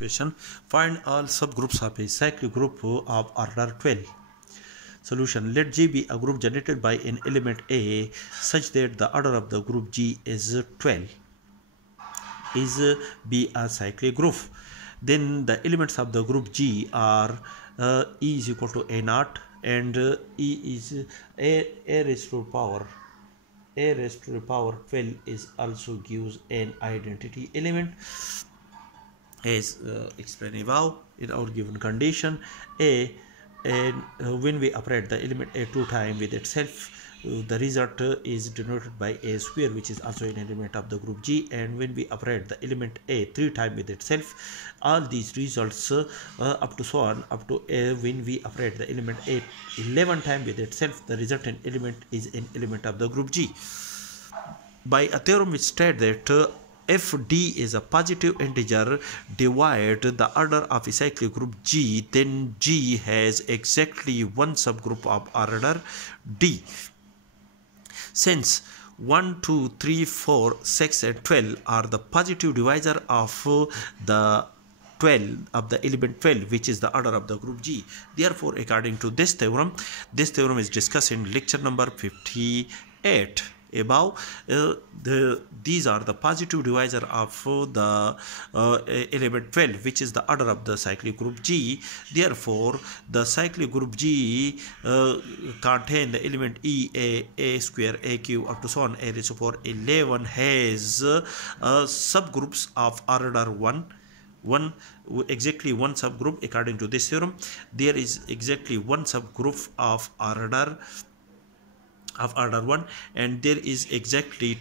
Question: find all subgroups of a cyclic group of order 12. Solution: let G be a group generated by an element A such that the order of the group G is 12. Is B a cyclic group? Then the elements of the group G are E is equal to A naught, and E is A raised to the power 12 is also gives an identity element as explained above. In our given condition A, and when we operate the element A 2 times with itself, the result is denoted by A square, which is also an element of the group G. And when we operate the element A 3 times with itself, all these results up to so on up to A, when we operate the element A 11 times with itself, the resultant element is an element of the group G. By a theorem which states that if D is a positive integer, divide the order of a cyclic group G, then G has exactly one subgroup of order D. Since 1, 2, 3, 4, 6 and 12 are the positive divisor of the 12 of the element 12, which is the order of the group G. Therefore, according to this theorem is discussed in lecture number 58 above. These are the positive divisor of the element 12, which is the order of the cyclic group G. Therefore, the cyclic group G contain the element E, A square, A cube up to so on, A raised to power 11 has subgroups of order 1. Exactly one subgroup. According to this theorem, there is exactly one subgroup of order 1, and there is exactly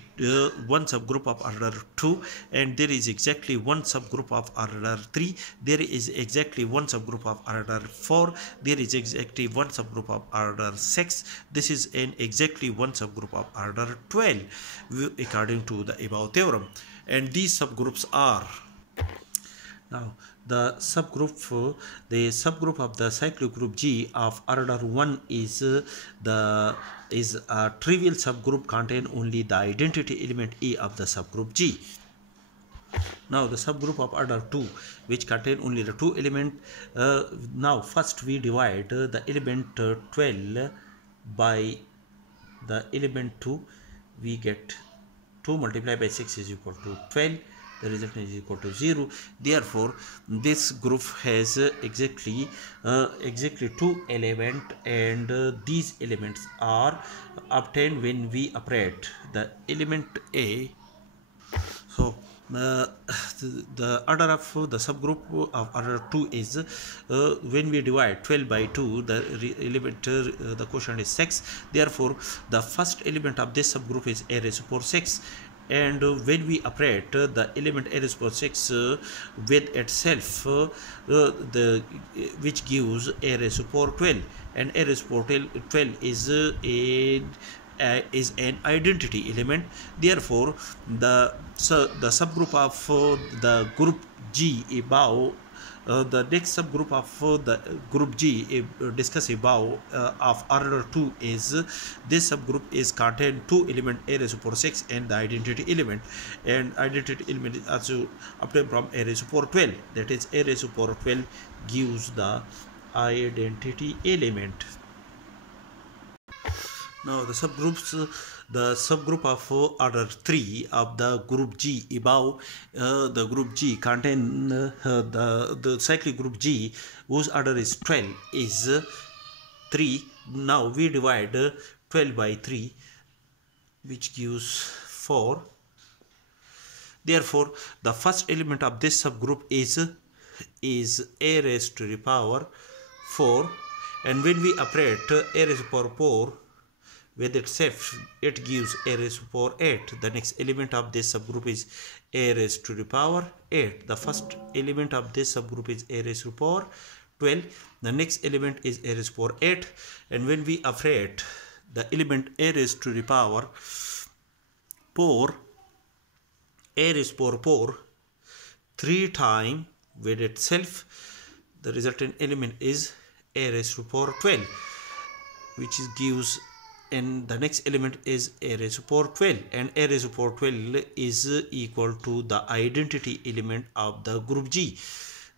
one subgroup of order 2, and there is exactly one subgroup of order 3, there is exactly one subgroup of order 4, there is exactly one subgroup of order 6. This is an exactly one subgroup of order 12 according to the above theorem. And these subgroups are, now the subgroup of the cyclic group G of order 1 is a trivial subgroup contain only the identity element E of the subgroup G. Now the subgroup of order 2, which contain only the two element. Now first we divide the element 12 by the element 2. We get 2 multiplied by 6 is equal to 12. The result is equal to 0. Therefore, this group has exactly 2 elements, and these elements are obtained when we operate the element A. So the order of the subgroup of order 2 is when we divide 12 by 2, the element the quotient is 6. Therefore, the first element of this subgroup is A raised to power 6. And when we operate the element A raised to power 6 with itself, which gives A raised to power 12, and A raised to power 12 is an identity element. Therefore, the subgroup of the group G above, the next subgroup of the group G discussed above of order 2 is, this subgroup is contain two element A raised to power 6 and the identity element, and identity element is also obtained from A raised to power 12. That is, A raised to power 12 gives the identity element. Now the subgroup of order 3 of the group G above, the group G contain the cyclic group G whose order is 12 is 3. Now we divide 12 by 3, which gives 4. Therefore, the first element of this subgroup is A raised to the power 4, and when we operate A raised to power 4 with itself, it gives A raised to power 8. The next element of this subgroup is A raised to the power 8. The first element of this subgroup is A raised to power 12. The next element is A raised to power 8. And when we operate the element A raised to the power 4, A raised to power 4 3 times with itself, the resultant element is A raised to power 12, which gives, and the next element is A raised to power 12, and A raised to power 12 is equal to the identity element of the group G.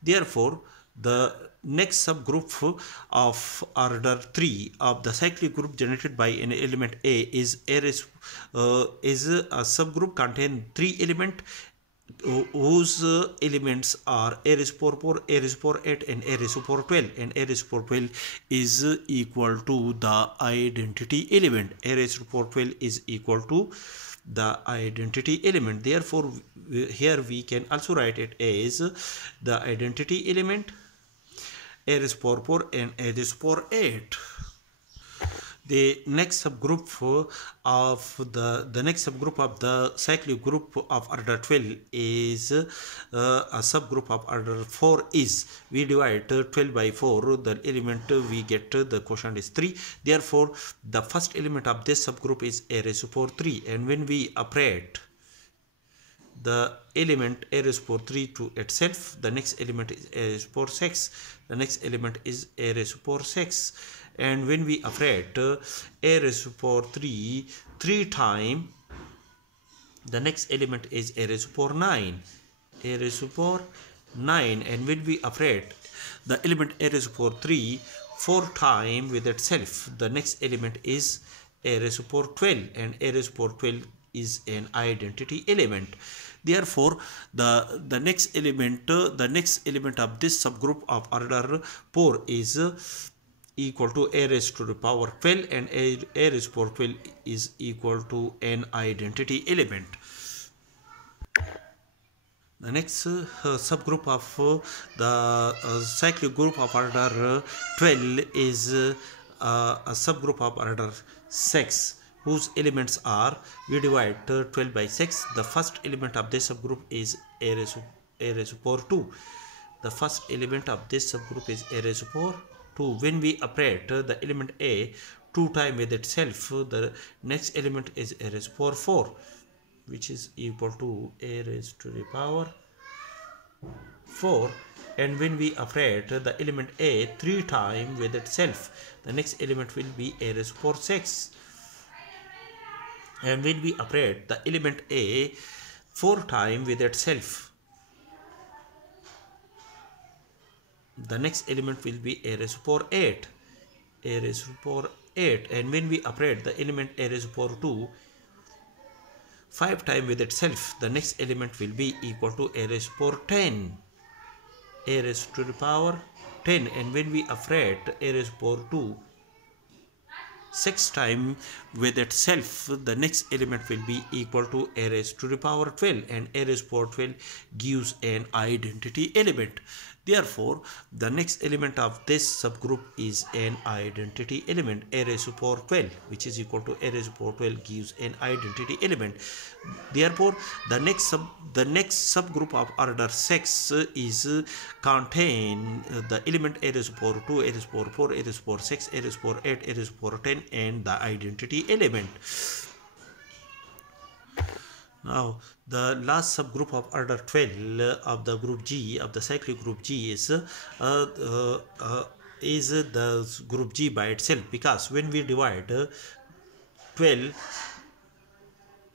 Therefore, the next subgroup of order 3 of the cyclic group generated by an element A is a subgroup contain 3 elements whose elements are a raised power 4, a raised power 8 and a raised power 12, and a raised power 12 is equal to the identity element. A raised power 12 is equal to the identity element. Therefore, here we can also write it as the identity element, a raised power 4 and a raised power 8. The next subgroup of the cyclic group of order 12 is a subgroup of order 4 is, we divide 12 by 4, the element we get the quotient is 3. Therefore, the first element of this subgroup is a raised to power 3, and when we operate the element a raised to power 3 to itself, the next element is a raised to power 6, the next element is a raised to power 6, and when we operate a raised to power 3 times, the next element is a raised to power 9, a raised to power 9, and when we operate the element a raised to power 3 4 times with itself, the next element is a raised to power 12, and a raised to power 12 is an identity element. Therefore, the next element of this subgroup of order 4 is equal to a raised to the power 12, and a raised to power 12 is equal to an identity element. The next subgroup of the cyclic group of order 12 is a subgroup of order 6, whose elements are, we divide 12 by 6. The first element of this subgroup is a raised to power 2. The first element of this subgroup is a raised to power 2. When we operate the element A 2 times with itself, the next element is a raised to power 4, which is equal to a raised to the power 4. And when we operate the element A 3 times with itself, the next element will be a raised to power 6. And when we operate the element A 4 times with itself, the next element will be a raised to power 8, a raised to power 8. And when we operate the element a raised to power 2 5 times with itself, the next element will be equal to a raised to power 10, a raised to the power 10. And when we operate a raised to power 2 6 times with itself, the next element will be equal to a raised to the power 12, and a raised to power 12 gives an identity element. Therefore, the next element of this subgroup is an identity element, a raised to power 12, which is equal to a raised to power 12 gives an identity element. Therefore, the next subgroup of order 6 is contain the element a raised to power 2, a raised to power 4, a raised to power 6, a raised to power 8, a raised to power 10, and the identity element. Now, the last subgroup of order 12 of the group G, of the cyclic group G, is the group G by itself, because when we divide 12,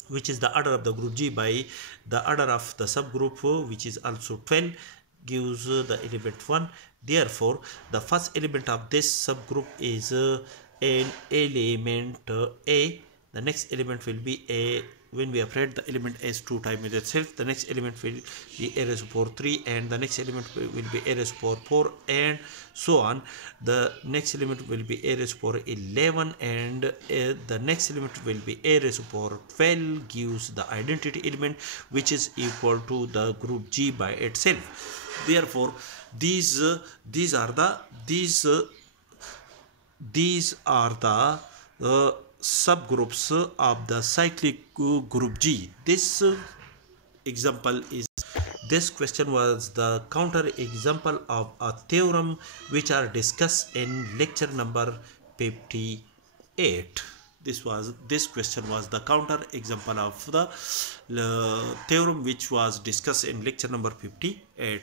which is the order of the group G, by the order of the subgroup which is also 12, gives the element 1. Therefore, the first element of this subgroup is an element A. The next element will be a, when we operate the element as 2 times with itself, the next element will be a raised to power 3, and the next element will be a raised to power 4, and so on. The next element will be a raised to power 11, and the next element will be a raised to power 12, gives the identity element, which is equal to the group G by itself. Therefore, these are the subgroups of the cyclic group G. This question was the counter example of a theorem which are discussed in lecture number 58. This question was the counter example of the theorem which was discussed in lecture number 58.